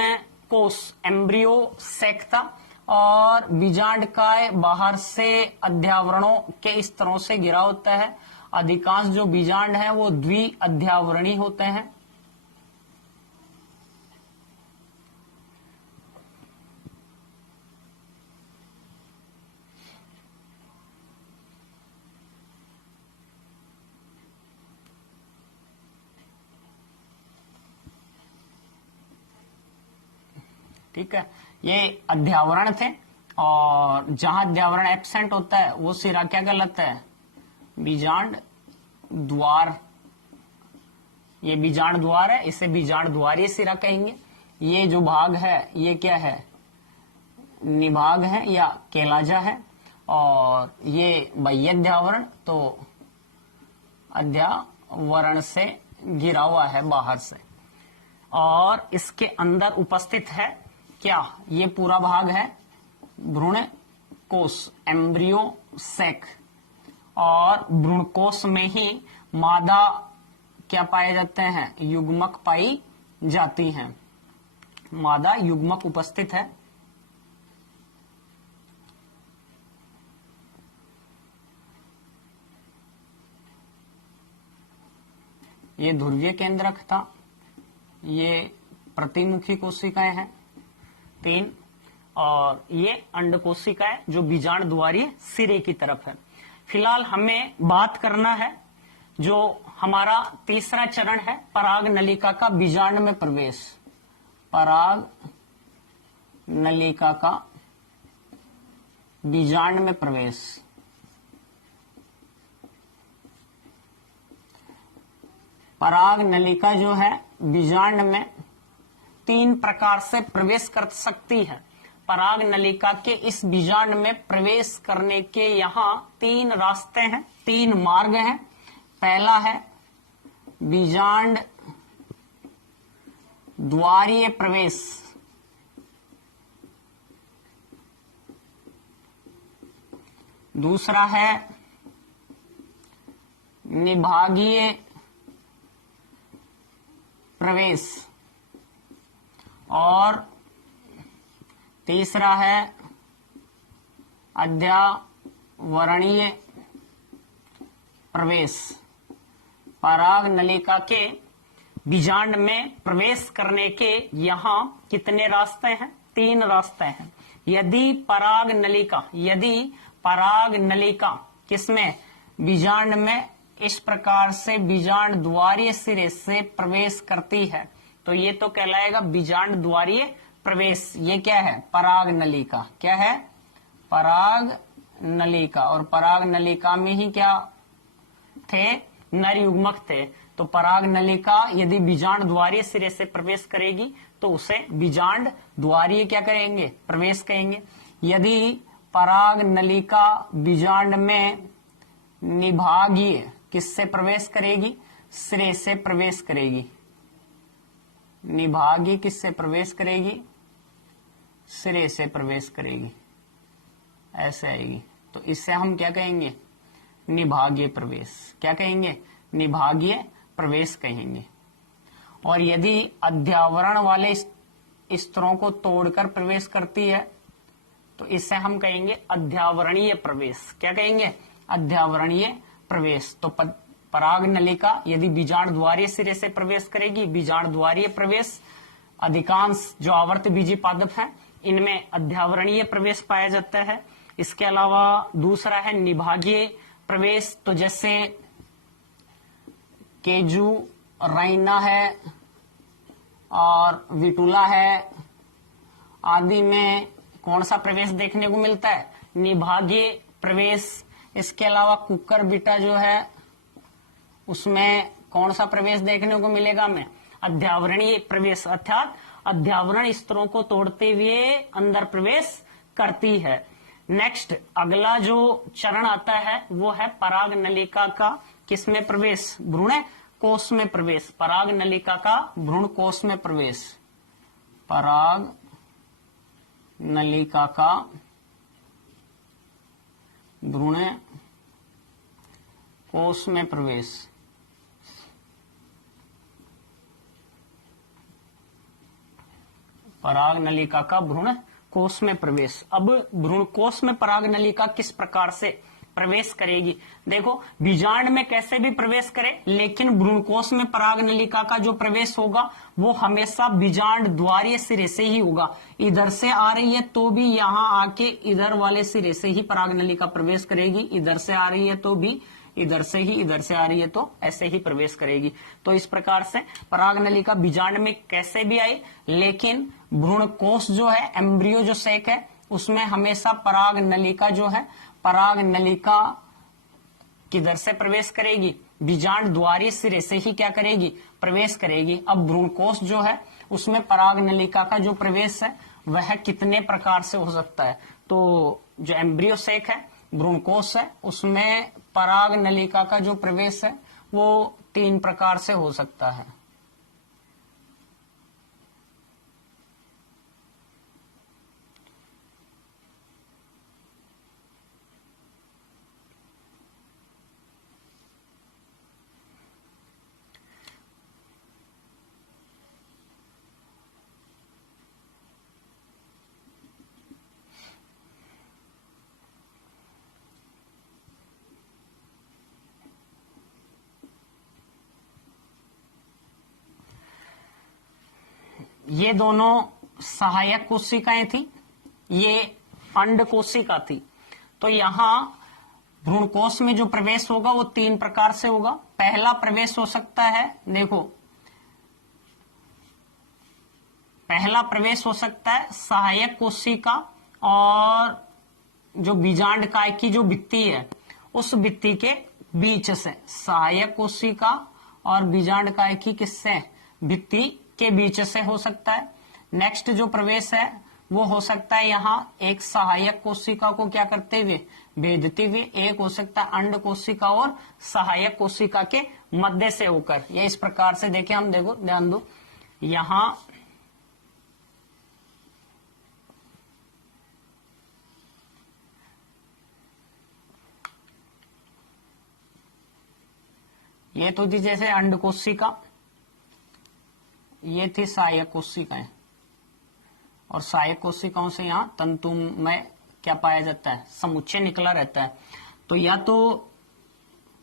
कोश, एम्ब्रियो सैक था, और बीजांडकाय बाहर से अध्यावरणों के इस तरह से घिरा होता है। अधिकांश जो बीजांड है वो द्वि अध्यावरणी होते हैं। ठीक है, ये अध्यावरण थे, और जहां अध्यावरण एब्सेंट होता है वो सिरा क्या कहलाता है, बीजांड द्वार। ये बीजांड द्वार है, इसे बीजांड द्वारीय सिरा कहेंगे। ये जो भाग है ये क्या है, निभाग है या केलाजा है, और ये बाह्य अध्यावरण तो अध्यावरण से घिरा हुआ है बाहर से, और इसके अंदर उपस्थित है क्या, ये पूरा भाग है भ्रूण कोश, एम्ब्रियो सैक, और भ्रूण कोश में ही मादा क्या पाए जाते हैं, युग्मक पाई जाती हैं। मादा युग्मक उपस्थित है। ये ध्रुवीय केंद्रक था, ये प्रतिमुखी कोशिकाएं हैं 3, और ये अंड कोशिकाएं जो बीजांड द्वारीय सिरे की तरफ है। फिलहाल हमें बात करना है जो हमारा तीसरा चरण है पराग नलिका का बीजांड में प्रवेश। पराग नलिका का बीजांड में प्रवेश। पराग नलिका जो है बीजांड में 3 प्रकार से प्रवेश कर सकती है। पराग नलिका के इस बीजांड में प्रवेश करने के यहाँ 3 रास्ते हैं, 3 मार्ग हैं। पहला है बीजांड द्वारीय प्रवेश, दूसरा है निभागीय प्रवेश, और तीसरा है अध्यावरणीय प्रवेश। पराग नलिका के बीजांड में प्रवेश करने के यहाँ कितने रास्ते हैं, 3 रास्ते हैं। यदि पराग नलिका किसमें, बीजांड में इस प्रकार से बीजांड द्वारीय सिरे से प्रवेश करती है तो ये तो कहलाएगा बीजांड द्वारीय प्रवेश। ये क्या है, पराग नलिका। क्या है, पराग नलिका। और पराग नलिका में ही क्या थे, नर युग्मक थे। तो पराग नलिका यदि बीजांड द्वारीय सिरे से प्रवेश करेगी तो उसे बीजांड द्वारीय क्या करेंगे, प्रवेश कहेंगे। यदि पराग नलिका बीजांड में निभागीय किससे प्रवेश करेगी, सिरे से प्रवेश करेगी। निभागीय किससे प्रवेश करेगी, सिरे से प्रवेश करेगी, ऐसे आएगी। तो इससे हम क्या कहेंगे, निभागीय प्रवेश। क्या कहेंगे, निभागीय प्रवेश कहेंगे। और यदि अध्यावरण वाले स्तरों को तोड़कर प्रवेश करती है तो इससे हम कहेंगे अध्यावरणीय प्रवेश। क्या कहेंगे, अध्यावरणीय प्रवेश। तो पराग नलिका यदि बीजांड द्वारीय सिरे से प्रवेश करेगी, बीजांड द्वारीय प्रवेश, अधिकांश जो आवर्त बीजी पादप हैं इनमें अध्यावरणीय प्रवेश पाया जाता है। इसके अलावा दूसरा है निभागीय प्रवेश। तो जैसे केजू, राइना है और विटुला है आदि में कौन सा प्रवेश देखने को मिलता है, निभागीय प्रवेश। इसके अलावा कुकर बीटा जो है उसमें कौन सा प्रवेश देखने को मिलेगा हमें, अध्यावरणीय प्रवेश, अर्थात अध्यावरण स्तरों को तोड़ते हुए अंदर प्रवेश करती है। नेक्स्ट अगला जो चरण आता है वो है पराग नलिका का किसमें प्रवेश, भ्रूण कोश में प्रवेश। पराग नलिका का भ्रूण कोश में प्रवेश, पराग नलिका का भ्रूण कोश में प्रवेश। पराग नलिका का भ्रूण कोश में प्रवेश। अब भ्रूण कोश में पराग नलिका किस प्रकार से प्रवेश करेगी, देखो बीजांड में कैसे भी प्रवेश करे लेकिन भ्रूण कोश में पराग नलिका का जो प्रवेश होगा वो हमेशा बीजांड द्वारीय सिरे से ही होगा। इधर से आ रही है तो भी यहाँ आके इधर वाले सिरे से ही पराग नलिका प्रवेश करेगी, इधर से आ रही है तो भी इधर से ही, इधर से आ रही है तो ऐसे ही प्रवेश करेगी। तो इस प्रकार से पराग नलिका बीजांड में कैसे भी आए लेकिन भ्रूण कोश जो है, एम्ब्रियो जो सेक है उसमें हमेशा पराग नलिका जो है, पराग नलिका किधर से प्रवेश करेगी, बीजांड द्वारीय सिरे से ही क्या करेगी, प्रवेश करेगी। अब भ्रूण कोश जो है उसमें पराग नलिका का जो प्रवेश है वह कितने प्रकार से हो सकता है, तो जो एम्ब्रियो सेक है, भ्रूण कोश है, उसमें पराग नलिका का जो प्रवेश है वो 3 प्रकार से हो सकता है। ये दोनों सहायक कोशिकाएं थी, ये अंड कोशिका थी। तो यहां भ्रूण कोश में जो प्रवेश होगा वो 3 प्रकार से होगा। पहला प्रवेश हो सकता है, देखो पहला प्रवेश हो सकता है सहायक कोशिका और जो बीजांड काय की जो भित्ति है उस भित्ति के बीच से, सहायक कोशिका और बीजांड काय की किससे, भित्ति के बीच से हो सकता है। नेक्स्ट जो प्रवेश है वो हो सकता है यहाँ एक सहायक कोशिका को क्या करते हुए, भेदते हुए। एक हो सकता है अंड कोशिका और सहायक कोशिका के मध्य से होकर। ये इस प्रकार से देखें हम, देखो ध्यान दो, यहां ये तो थी जैसे अंड कोशिका, ये थी सहायक कोशिकाएं और सहायक कोशिकाओं से यहाँ तंतु में क्या पाया जाता है, समुच्चय निकला रहता है। तो या तो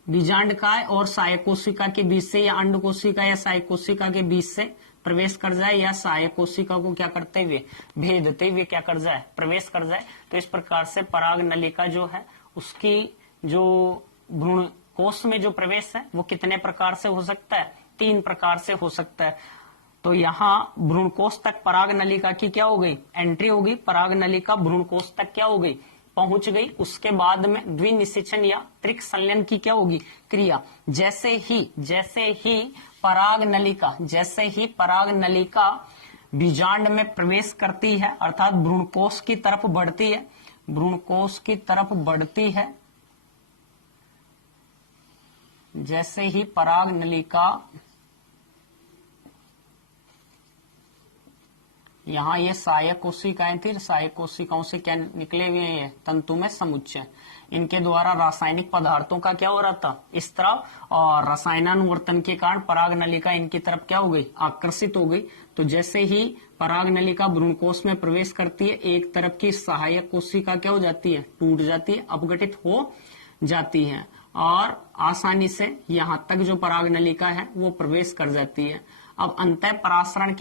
बीजांड काय और सहायक कोशिका के बीच से या अंड कोशिका या सहायक कोशिका के बीच से प्रवेश कर जाए या सहायक कोशिका को क्या करते हुए, भेदते हुए क्या कर जाए, प्रवेश कर जाए। तो इस प्रकार से पराग नलिका जो है उसकी जो भ्रूण कोश में जो प्रवेश है वो कितने प्रकार से हो सकता है, 3 प्रकार से हो सकता है। तो यहाँ भ्रूण कोश तक पराग नलिका की क्या हो गई, एंट्री हो गई, पराग नलिका भ्रूण कोश तक क्या हो गई, पहुंच गई। उसके बाद में द्विनिषेचन या त्रिक संलयन की क्या होगी, क्रिया। जैसे ही पराग नलिका बीजांड में प्रवेश करती है अर्थात भ्रूणकोश की तरफ बढ़ती है, भ्रूणकोश की तरफ बढ़ती है, जैसे ही पराग नलिका, यहाँ ये सहायक कोशिकाएं थी, सहायक कोशिकाओं से क्या निकले हुए हैं, तंतु में समुच्चय, इनके द्वारा रासायनिक पदार्थों का क्या हो रहा था, स्त्राव, और रसायनानुवर्तन के कारण पराग नलिका इनकी तरफ क्या हो गई, आकर्षित हो गई। तो जैसे ही पराग नलिका भ्रूणकोश में प्रवेश करती है, एक तरफ की सहायक कोशिका क्या हो जाती है, टूट जाती है, अपघटित हो जाती है, और आसानी से यहां तक जो पराग नलिका है वो प्रवेश कर जाती है। अब अंतः परासरण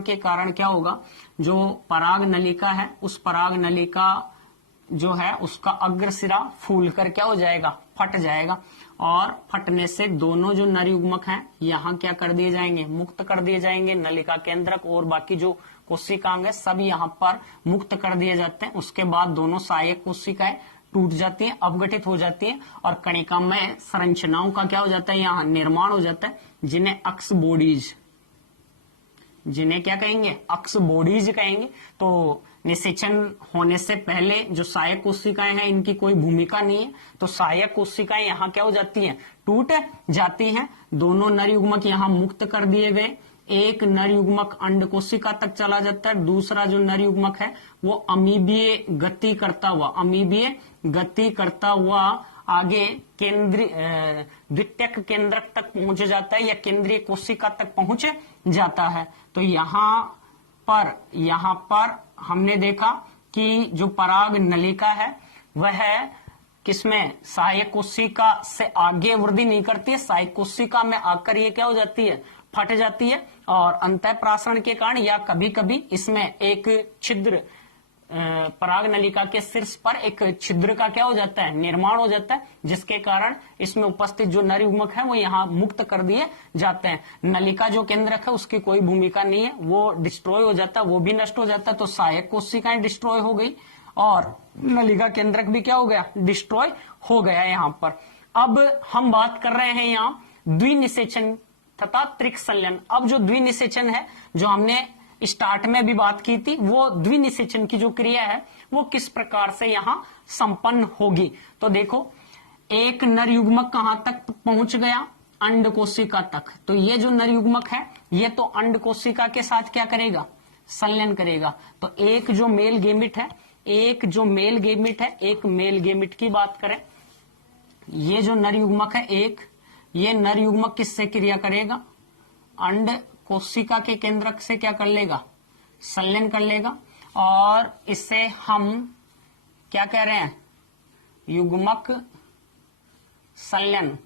के कारण क्या होगा, जो पराग नलिका है उस पराग नलिका जो है उसका अग्र सिरा फूल कर क्या हो जाएगा, फट जाएगा, और फटने से दोनों जो नर युग्मक हैं यहाँ क्या कर दिए जाएंगे, मुक्त कर दिए जाएंगे। नलिका केंद्रक और बाकी जो कोशिकांग है सब यहाँ पर मुक्त कर दिए जाते हैं। उसके बाद दोनों सहायक कोशिकाएं टूट जाती है, अपघटित हो जाती है, और कणिका में संरचनाओं का क्या हो जाता है, यहाँ निर्माण हो जाता है, जिन्हें अक्ष बॉडीज, जिन्हें क्या कहेंगे, अक्ष बॉडीज कहेंगे। तो निषेचन होने से पहले जो सहायक कोशिकाएं हैं इनकी कोई भूमिका नहीं है, तो सहायक कोशिकाएं यहाँ क्या हो जाती हैं, टूट जाती हैं। दोनों नर युग्मक यहाँ मुक्त कर दिए गए, एक नर युग्मक अंड कोशिका तक चला जाता है, दूसरा जो नर युग्मक है वो अमीबीय गति करता हुआ आगे केंद्रीय द्वितीयक केंद्रक तक पहुंच जाता है या केंद्रीय कोशिका तक पहुंच जाता है। तो यहाँ पर हमने देखा कि जो पराग नलिका है वह किसमें, सहायक कोशिका से आगे वृद्धि नहीं करती है, सहायक कोशिका में आकर ये क्या हो जाती है, फट जाती है, और अंतःपरासरण के कारण या कभी कभी इसमें एक छिद्र, पराग नलिका के शीर्ष पर एक छिद्र का क्या हो जाता है, निर्माण हो जाता है, जिसके कारण इसमें उपस्थित जो नर युग्मक है वो यहाँ मुक्त कर दिए जाते हैं। नलिका जो केंद्रक है उसकी कोई भूमिका नहीं है, वो डिस्ट्रॉय हो जाता है, वो भी नष्ट हो जाता है। तो सहायक कोशिकाएं डिस्ट्रॉय हो गई और नलिका केंद्रक भी क्या हो गया, डिस्ट्रॉय हो गया यहाँ पर। अब हम बात कर रहे हैं यहाँ द्विनिषेचन तथा त्रिक संलयन। अब जो द्विनिषेचन है, जो हमने स्टार्ट में भी बात की थी, वो द्विनिषेचन की जो क्रिया है वो किस प्रकार से यहां संपन्न होगी। तो देखो, एक नर युग्मक कहां तक पहुंच गया, अंड कोशिका तक। तो ये जो नर युग्मक है ये तो अंड कोशिका के साथ क्या करेगा, संलयन करेगा। तो एक जो मेल गेमिट है, एक मेल गेमिट की बात करें, ये जो नर युग्मक है एक, ये नर युग्मक किससे क्रिया करेगा, अंड कोशिका के केंद्रक से क्या कर लेगा, संलयन कर लेगा, और इससे हम क्या कह रहे हैं, युग्मक संलयन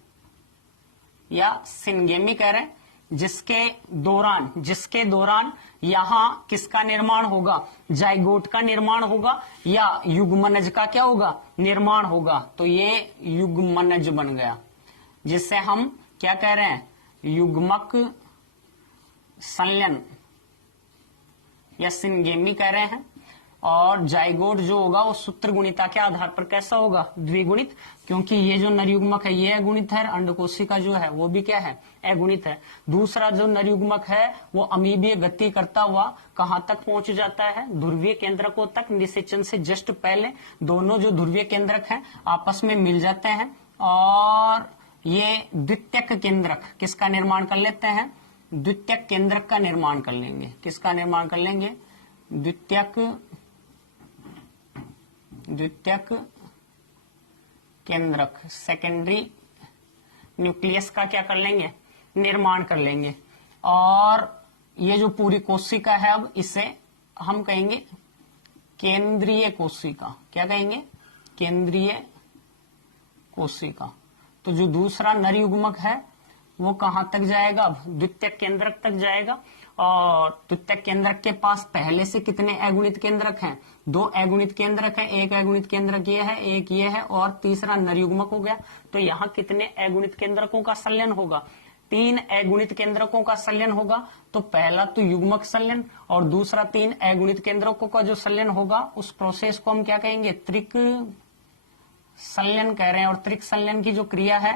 या सिनगेमी कह रहे हैं, जिसके दौरान यहां किसका निर्माण होगा, जाइगोट का निर्माण होगा या युग्मनज का क्या होगा, निर्माण होगा। तो ये युग्मनज बन गया, जिससे हम क्या कह रहे हैं, युग्मक संलयन या सिनगेमी कह रहे हैं। और जाइगोट जो होगा वो सूत्र गुणिता के आधार पर कैसा होगा, द्विगुणित, क्योंकि ये जो नर युग्मक है ये अगुणित है, अंडकोशिका जो है वो भी क्या है, अगुणित है। दूसरा जो नर युग्मक है वो अमीबीय गति करता हुआ कहां तक पहुंच जाता है, ध्रुवीय केंद्रकों तक। निषेचन से जस्ट पहले दोनों जो ध्रुवीय केंद्रक हैं आपस में मिल जाते हैं, और ये द्वितीयक केंद्रक किसका निर्माण कर लेते हैं, द्वितीयक केंद्रक का निर्माण कर लेंगे। किसका निर्माण कर लेंगे, द्वितीयक केंद्रक, सेकेंडरी न्यूक्लियस का क्या कर लेंगे, निर्माण कर लेंगे। और ये जो पूरी कोशिका है अब इसे हम कहेंगे केंद्रीय कोशिका। क्या कहेंगे, केंद्रीय कोशिका। तो जो दूसरा नर युग्मक है वो कहां तक जाएगा, द्वितीयक केंद्रक तक जाएगा। और द्वितीयक केंद्रक के पास पहले से कितने अगुणित केंद्रक हैं, 2 अगुणित केंद्रक हैं। एक अगुणित केंद्रक ये है, एक ये है, और तीसरा नरयुग्मक हो गया। तो यहाँ कितने अगुणित केंद्रकों का संलयन होगा, 3 अगुणित केंद्रकों का संलयन होगा। तो पहला तो युग्मक संलयन और दूसरा 3 अगुणित केंद्रकों का जो संलयन होगा उस प्रोसेस को हम क्या कहेंगे, त्रिक संलयन कह रहे हैं। और त्रिक संलयन की जो क्रिया है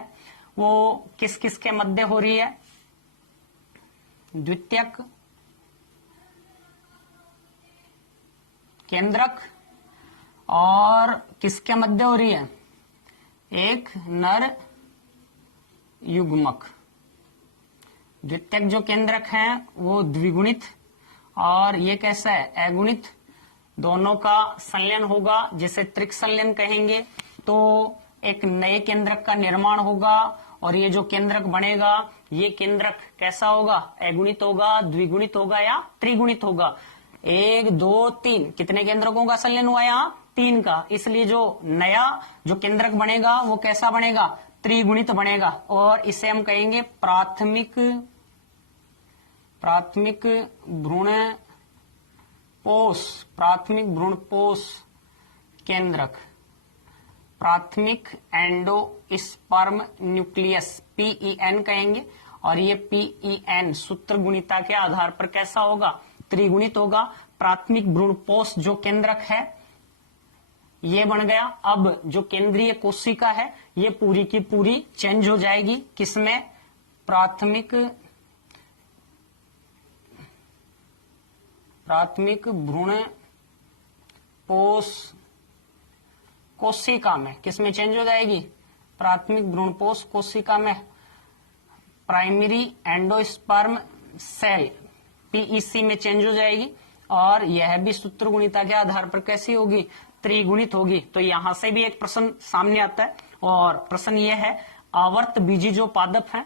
वो किस किस के मध्य हो रही है, द्वितीयक केंद्रक और किसके मध्य हो रही है, एक नर युग्मक। द्वितीयक जो केंद्रक है वो द्विगुणित और ये कैसा है, अगुणित। दोनों का संलयन होगा जिसे त्रिक संलयन कहेंगे। तो एक नए केंद्रक का निर्माण होगा और ये जो केंद्रक बनेगा ये केंद्रक कैसा होगा, अगुणित होगा, द्विगुणित होगा या त्रिगुणित होगा। 1 2 3 कितने केंद्रकों का संलयन हुआ, यहाँ 3 का। इसलिए जो नया जो केंद्रक बनेगा वो कैसा बनेगा, त्रिगुणित बनेगा। और इसे हम कहेंगे प्राथमिक भ्रूणपोष केंद्रक, प्राथमिक एंडोस्पर्म न्यूक्लियस, PEN कहेंगे। और ये PEN सूत्र गुणिता के आधार पर कैसा होगा, त्रिगुणित होगा। प्राथमिक भ्रूणपोष जो केंद्रक है ये बन गया। अब जो केंद्रीय कोशिका है ये पूरी की पूरी चेंज हो जाएगी, किसमें, प्राथमिक भ्रूणपोष कोशिका में। किसमें चेंज हो जाएगी, प्राथमिक भ्रूणपोष कोशिका में, प्राइमरी एंडोस्पर्म सेल PEC में चेंज हो जाएगी। और यह भी सूत्र गुणिता के आधार पर कैसी होगी, त्रिगुणित होगी। तो यहां से भी एक प्रश्न सामने आता है और प्रश्न यह है, आवर्त बीजी जो पादप हैं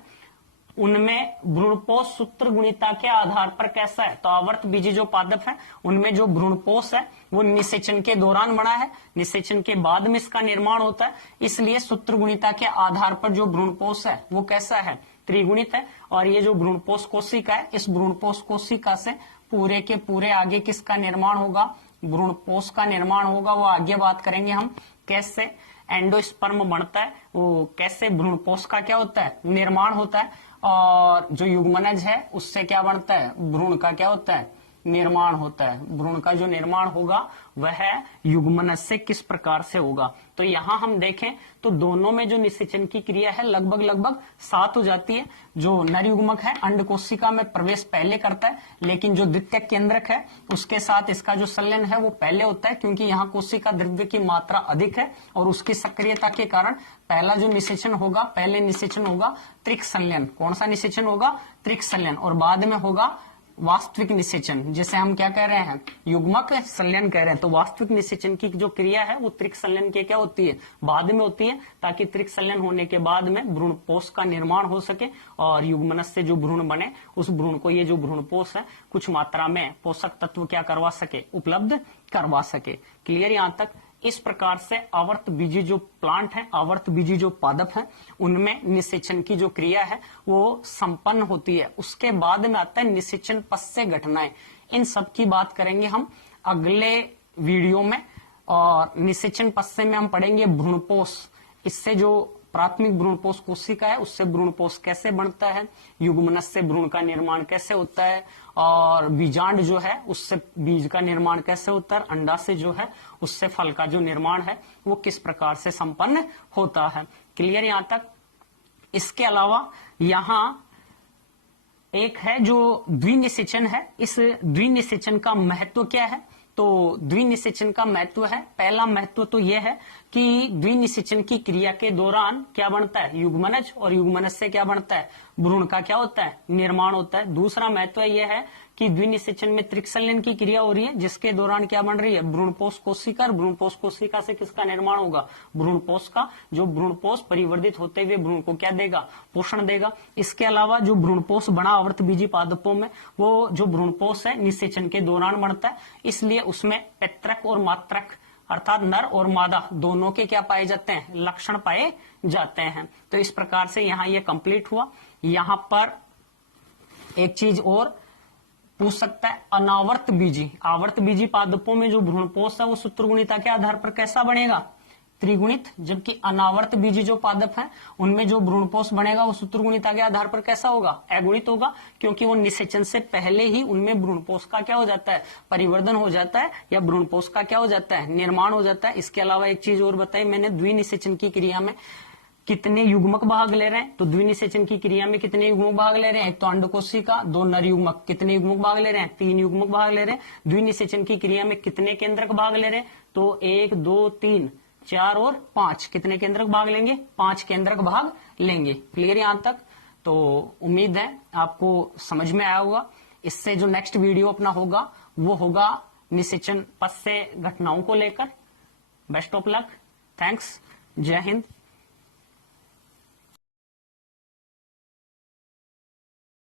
उनमें भ्रूणपोष सूत्र गुणिता के आधार पर कैसा है। तो आवर्त बीजी जो पादप है उनमें जो भ्रूणपोष है वो निषेचन के दौरान बना है, निषेचन के बाद में इसका निर्माण होता है। इसलिए सूत्र गुणिता के आधार पर जो भ्रूणपोष है वो कैसा है, त्रिगुणित है। और ये जो भ्रूणपोष कोशिका है, इस भ्रूणपोष कोशिका से पूरे के पूरे आगे किसका निर्माण होगा, भ्रूणपोष का निर्माण होगा। वो आगे बात करेंगे हम कैसे एंडोस्पर्म बनता है, वो कैसे भ्रूणपोष का क्या होता है, निर्माण होता है। और जो युग्मनज है उससे क्या बनता है, भ्रूण का क्या होता है, निर्माण होता है। भ्रूण का जो निर्माण होगा वह युग्मनज से किस प्रकार से होगा। तो यहां हम देखें तो दोनों में जो निषेचन की क्रिया है लगभग साथ हो जाती है। जो नर युग्मक है अंड कोशिका में प्रवेश पहले करता है, लेकिन जो द्वितीयक केंद्रक है उसके साथ इसका जो संलयन है वो पहले होता है, क्योंकि यहाँ कोशिका द्रव्य की मात्रा अधिक है और उसकी सक्रियता के कारण पहला जो निषेचन होगा, पहले निषेचन होगा त्रिक संलयन। कौन सा निषेचन होगा, त्रिक संलयन। और बाद में होगा वास्तविक निषेचन, जिसे हम क्या कह रहे हैं, युग्मक संलयन कह रहे हैं। तो वास्तविक निषेचन की जो क्रिया है वो त्रिक संलयन के क्या होती है, बाद में होती है, ताकि त्रिक संलयन होने के बाद में भ्रूणपोष का निर्माण हो सके और युग्मनज से जो भ्रूण बने उस भ्रूण को ये जो भ्रूणपोष है कुछ मात्रा में पोषक तत्व क्या करवा सके, उपलब्ध करवा सके। क्लियर यहाँ तक। इस प्रकार से आवर्त बीजी जो प्लांट है, आवर्त बीजी जो पादप है, उनमें निषेचन की जो क्रिया है वो संपन्न होती है। उसके बाद में आता है निषेचन पश्य घटनाएं। इन सब की बात करेंगे हम अगले वीडियो में। और निषेचन पश्य में हम पढ़ेंगे भ्रूणपोष। इससे जो प्राथमिक भ्रूणपोष कोशिका है उससे भ्रूणपोष कैसे बनता है, युग्मनज से भ्रूण का निर्माण कैसे होता है, और बीजांड जो है उससे बीज का निर्माण कैसे होता है, अंडा से जो है उससे फल का जो निर्माण है वो किस प्रकार से संपन्न होता है। क्लियर यहाँ तक। इसके अलावा यहाँ एक है जो द्विनिषेचन है। इस द्विनिषेचन का महत्व क्या है, तो द्विनिषेचन का महत्व है, पहला महत्व तो यह है कि द्विनिषेचन की क्रिया के दौरान क्या बनता है, युग्मनज, और युग्मनज से क्या बनता है, भ्रूण का क्या होता है, निर्माण होता है। दूसरा महत्व यह है कि द्विनिषेचन में त्रिक संलयन की क्रिया हो रही है, जिसके दौरान क्या बन रही है, भ्रूणपोष कोशिका। भ्रूणपोष कोशिका से किसका निर्माण होगा, भ्रूणपोष का। जो भ्रूणपोष परिवर्धित होते हुए भ्रूण को क्या देगा, पोषण देगा। इसके अलावा जो भ्रूणपोष बना आवर्त बीजी पादपों में, वो जो भ्रूणपोष है निषेचन के दौरान बनता है, इसलिए उसमें पितृक और मात्रक अर्थात नर और मादा दोनों के क्या पाए जाते हैं, लक्षण पाए जाते हैं। तो इस प्रकार से यहाँ ये कंप्लीट हुआ। यहां पर एक चीज और पूछ सकता है, अनावर्त बीजी, आवर्त बीजी पादपों में जो भ्रूणपोष है वो सूत्रगुणिता के आधार पर कैसा बनेगा, त्रिगुणित, जबकि अनावर्त बीजी जो पादप है उनमें जो भ्रूणपोष बनेगा वो सूत्रगुणिता के आधार पर कैसा होगा, अगुणित होगा, क्योंकि वो निषेचन से पहले ही उनमें भ्रूणपोष का क्या हो जाता है, परिवर्धन हो जाता है, या भ्रूणपोष का क्या हो जाता है, निर्माण हो जाता है। इसके अलावा एक चीज और बताई मैंने, द्विनिषेचन की क्रिया में कितने युग्मक भाग ले रहे हैं, तो द्विनिषेचन की क्रिया में कितने युग्मक भाग ले रहे हैं, एक तो अंडकोशिका, दो नर युग्मक, कितने युग्मक भाग ले रहे हैं, 3 युग्मक भाग ले रहे हैं। द्विनिषेचन की क्रिया में कितने केंद्रक भाग ले रहे हैं, तो 1 2 3 4 और 5, कितने केंद्रक भाग लेंगे, 5 केंद्रक भाग लेंगे। क्लियर यहां तक? तो उम्मीद है आपको समझ में आया होगा। इससे जो नेक्स्ट वीडियो अपना होगा वो होगा निषेचन पथ से घटनाओं को लेकर। बेस्ट ऑफ लक, थैंक्स, जय हिंद।